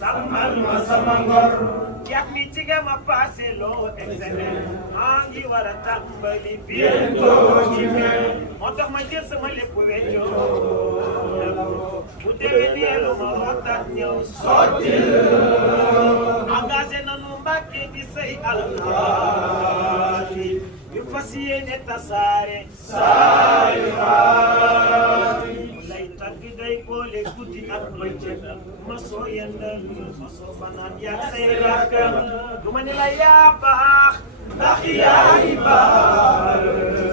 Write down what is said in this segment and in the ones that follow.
sàmmal ma sama ngor yàq mi ci nga ma passé loo examen maa ngi war a tàmbali bientôt ci men moo tax ma jël sama lépp weccoo bu déwénee lu ma rootaat ñëw sottil engagé nanu Mbàkke di say alxaati yu fas yéene tasaare saay xaati lay tagg day boole guddi ak bëccëg ma soo yendal ma soo fanaan yaa say rakkam du ma ne la yaa baax ndax yaa ngi baax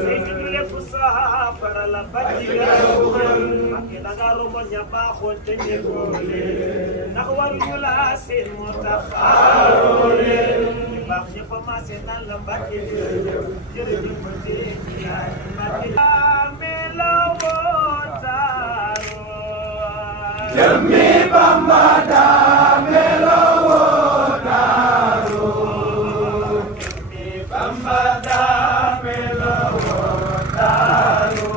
say tudd lépp saafara la bàcci garabuxal Mbàkke danga rombo ña baaxoon te njëkkoole ndax waruñu laa seen moo tax xaaroo leen baax ñëpp a maase naan la Mbàkke jërëjëf jërëjëf ba tey yaay Mbàkke amela wootaaro jëmmi Bamba daamela wootaaro jëmmi Bamba daamela wootaaro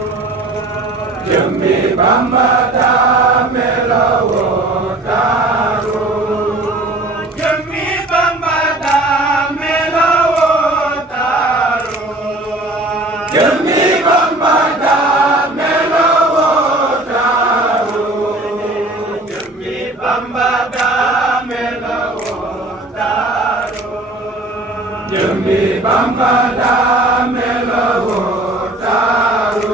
jëmmi Bamba daamela wootaaro jëmmi Bamba daamela wootaaro jëmmi Bamba daamela wootaaro jëmmi Bamba daamela wootaaro jëmmi Bamba daamela wootaaro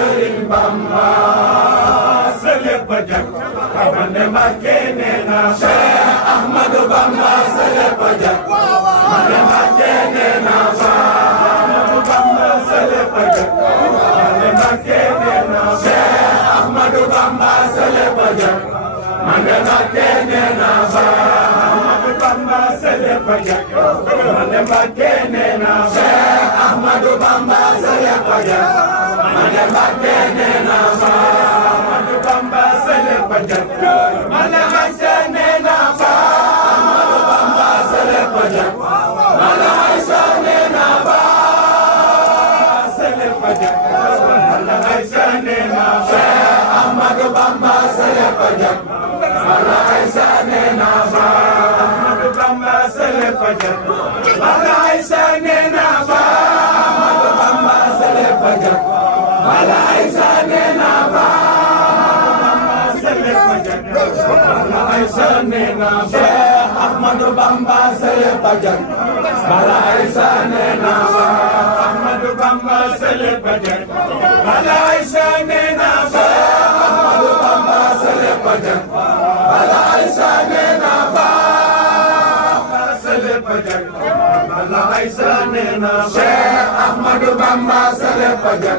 Ahmadu Bamba sele pajak mane makene na Ahmadu Bamba sele pajak mane makene na Ahmadu Bamba sele pajak mane makene na Ahmadu Bamba sele pajak mane makene na Ahmadu Bamba sele pajak mane makene na Ahmadu Bamba sele pajak mane makene na Ahmadu Bamba sele pajak mane makene na sele pajak mane makene na Ahmadu Bamba sele pajak mane makene na Ahmadu Bamba sele pajak mane makene na Ahmadu Bamba sele pajak mane makene na Aïssa nee na Cheikh Ahmadou Bamba Sele Badiane Bala Aïssa nee na Cheikh Ahmadou Bamba Sele Badiane Bala Aïssa nee na Cheikh Ahmadou Bamba Sele Badiane Bala Aïssa nee na Bamba Sele Badiane Bala Aïssa nee na Cheikh Ahmadou Bamba Sele Badiane